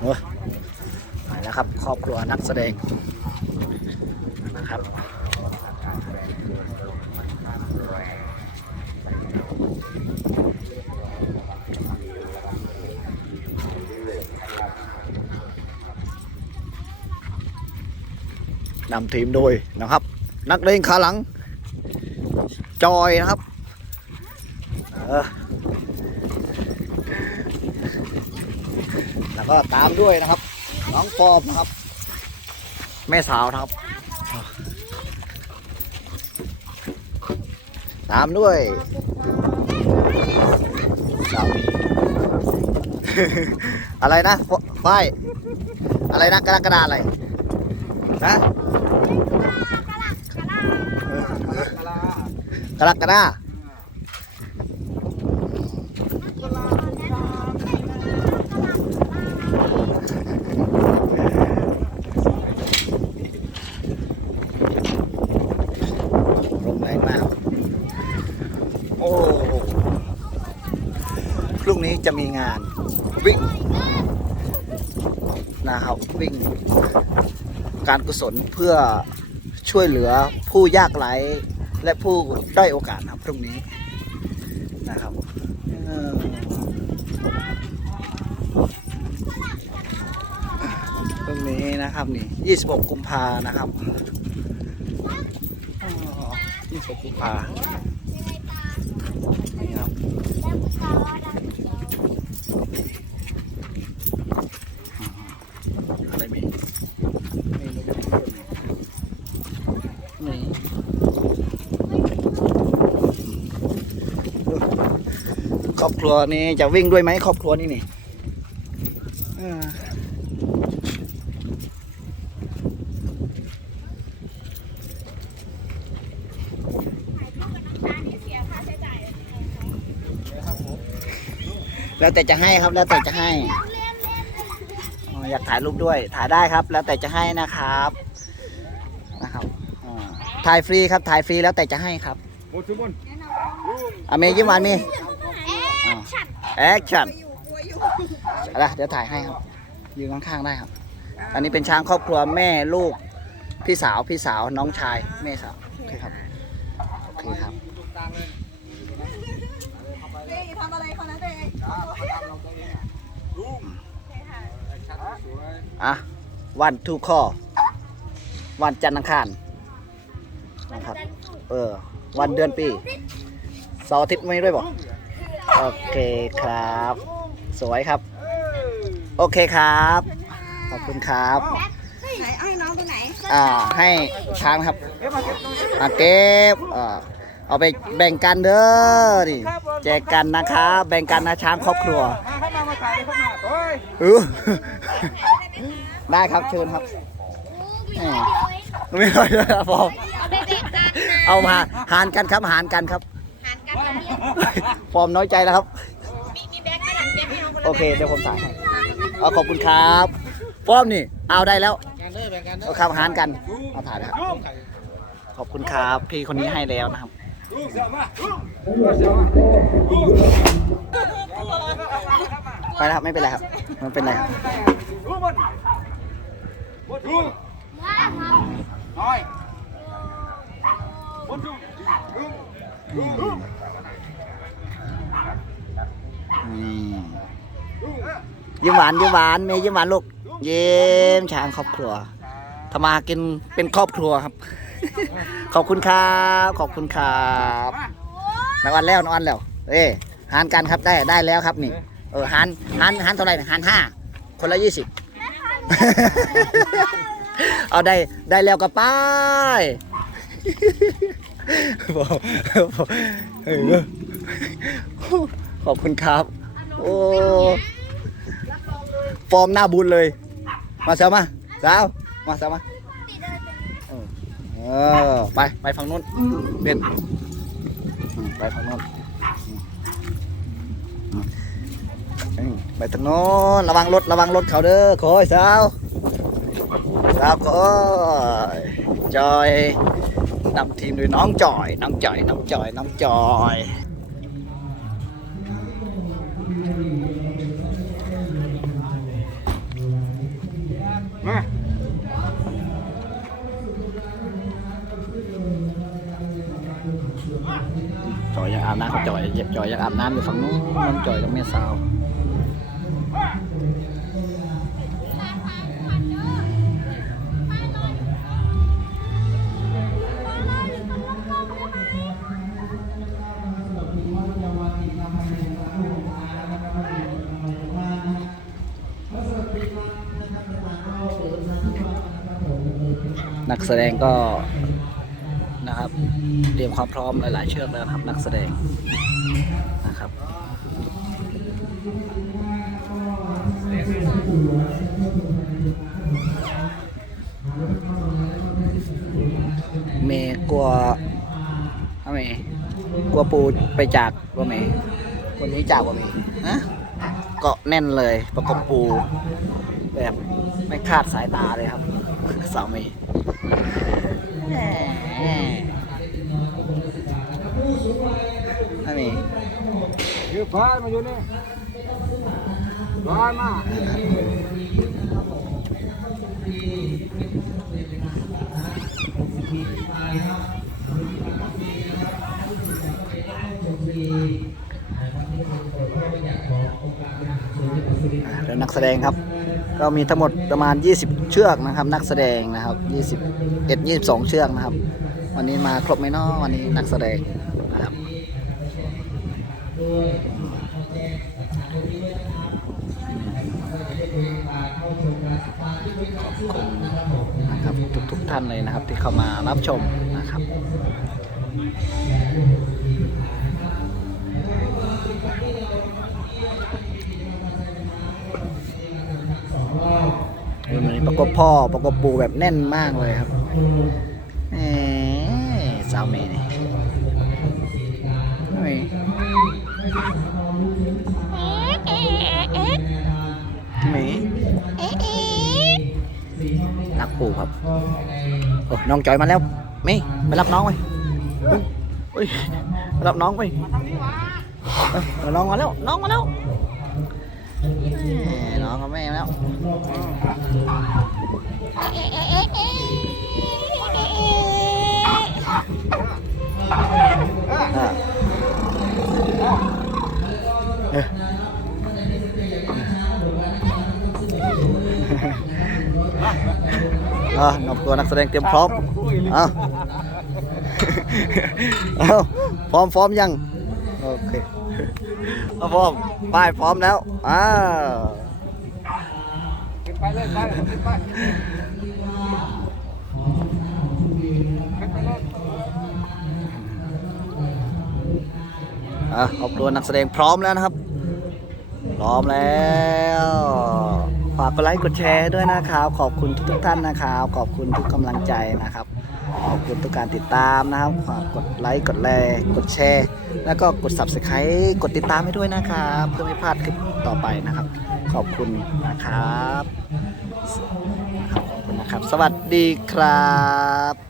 โอ้ยไปแล้วครับครอบครัวนักแสดงนะครับนำทีมโดยนะครับ นักเลงขาหลัง จอยนะครับเออ แล้วก็ตามด้วยนะครับ น้องฟอร์มนะครับ แม่สาวนะครับ ตามด้วยสามีอะไรนะฝ้ายอะไรนะกระดาษกระดาษอะไรนะกรกฎาลมแรงมาก โอ้พรุ่งนี้ จะมีงานวิ่งนะครับวิ่งการกุศลเพื่อช่วยเหลือผู้ยากไร้และผู้ด้อยโอกาสนะครับพรุ่งนี้นะครับพรุ่งนี้นะครับนี่26กุมภานะครับ26กุมภานี่ครับอะไรมีไม่รู้นี่ ครอบครัวนี้จะวิ่งด้วยไหมครอบครัวนี้นี่เออแล้วแต่จะให้ครับแล้วแต่จะให้อ๋ออยากถ่ายรูปด้วยถ่ายได้ครับ แล้วแต่จะให้นะครับนะครับอ่าถ่ายฟรีครับถ่ายฟรีแล้วแต่จะให้ครับหมดทุกคนอเมย์ยิ้มหวานมี แอคชั่นอะไรเดี๋ยวถ่ายให้ครับยืนข้างๆได้ครับ อันนี้เป็นช้างครอบครัวแม่ลูก พี่สาวพี่สาวน้องชายแม่สาวโอเคครับโอเคครับเฮ้ยทำอะไรคนนั้นตัวเองอะวันทูข้อวันจันทร์อังคารนะครับ เออ วันเดือนปีเสาร์อาทิตย์ไม่ด้วยบอก โอเคครับ สวยครับ โอเคครับ ขอบคุณครับ ไหนให้น้องตรงไหนอ่าให้ช้างครับอ่าเก็บอ่าเอาไปแบ่งกันเด้อนี่แจกกันนะครับแบ่งกันนะช้างครอบครัวมาเข้ามามาถ่ายเข้ามาโอ้ยเออได้ครับเชิญครับแหมไม่ค่อยเลยครับผมเอาไปแบ่งกันนะเอามาหารกันครับหารกันครับหารกันนะ ฟอร์มน้อยใจแล้วครับ มีแบงค์ไหมหลังแบงค์ให้น้องคนละโอเค เดี๋ยวผมถ่ายให้เอาขอบคุณครับฟอร์มนี่ เอาได้แล้วเอแบ่งกันเด้าครับหารกัน เอาถ่ายนะครับขอบคุณครับพี่คนนี้ให้แล้วนะครับ ไปแล้วครับไม่เป็นไรครับมันเป็นไรครับลุงมันหมลุงน้อยหมดลุงลุงลุง นี่ยิ้มหวานยิ้มหวานเมย์ยิ้มหวานลูกเยิ้มช้างครอบครัวทำมาหากินเป็นครอบครัวครับ ขอบคุณครับ ขอบคุณครับนอนแล้วนอนแล้วเอ้หารกันครับได้ได้แล้วครับนี่ เออหารหารหารเท่าไหร่หารห้าคนละยี่สิบเอาได้ได้แล้วก็ป้ายบอก ขอบคุณครับ โอ้ฟอร์มหน้าบุญเลย มาเซลมาสาวมาเซลมาเออเออไปไปฝั่งนู้นเป็นอืมไปฝั่งนู้นอืมอืมไปทางโน้นระวังรถระวังรถเขาเด้อโคอยสาวสาวโคอยจอยนำทีมโดยน้องจอย น้องจอย น้องจอย น้องจอย จอยยังอาบน้ำกับจอยเย็บจอยยังอาบน้ำอยู่ฝั่งนู้นน้องจอยกับแม่สาวนักแสดงก็ นะครับ เตรียมความพร้อมหลาย ๆ เชือกแล้วนะครับนักแสดงนะครับเมย์กลัวทำไมกลัวปูไปจากว่าเมย์คนนี้จากว่าเมย์ฮะเกาะแน่นเลยประกบปู แบบไม่คาดสายตาเลยครับสาวเมย์ แหมทำไมยืดพายมาอยู่นี่พายมาเดี๋ยวนักแสดงครับ ก็มีทั้งหมดประมาณ 20 เชือกนะครับ นักแสดงนะครับ 21 22 เชือกนะครับ วันนี้มาครบไหมเนาะวันนี้นักแสดงนะครับนะครับทุกทุกท่านเลยนะครับที่เข้ามารับชมนะครับวันนี้ประกบพ่อประกบปูแบบแน่นมากเลยครับาวเมย์นี่เฮ้ยเมย์รักปูครับ โอ้น้องจอยมาแล้วเมย์ไปรับน้องไปเฮ้ยเฮ้ยไปรับน้องไปเฮ้ยเอาน้องมาแล้ว น้องมาแล้วแหมน้องกับแม่มาแล้ว อะนำตัวนักแสดงเตรียมพร้อมเอาเอาพร้อมพร้อมยัง โอเคเอาพร้อมไปพร้อมแล้วอ้าวขึ้นไปเลยไปขึ้นไปเอะครอบครัวนักแสดงพร้อมแล้วนะครับ พร้อมแล้ว ฝากกดไลค์กดแชร์ด้วยนะครับ ขอบคุณทุกท่านนะครับ ขอบคุณทุกกำลังใจนะครับ ขอบคุณทุกการติดตามนะครับฝากกดไลค์กดแชร์กดแชร์ แล้วก็กด subscribe กดติดตามให้ด้วยนะครับ เพื่อไม่พลาดคลิปต่อไปนะครับ ขอบคุณนะครับขอบคุณนะครับ สวัสดีครับ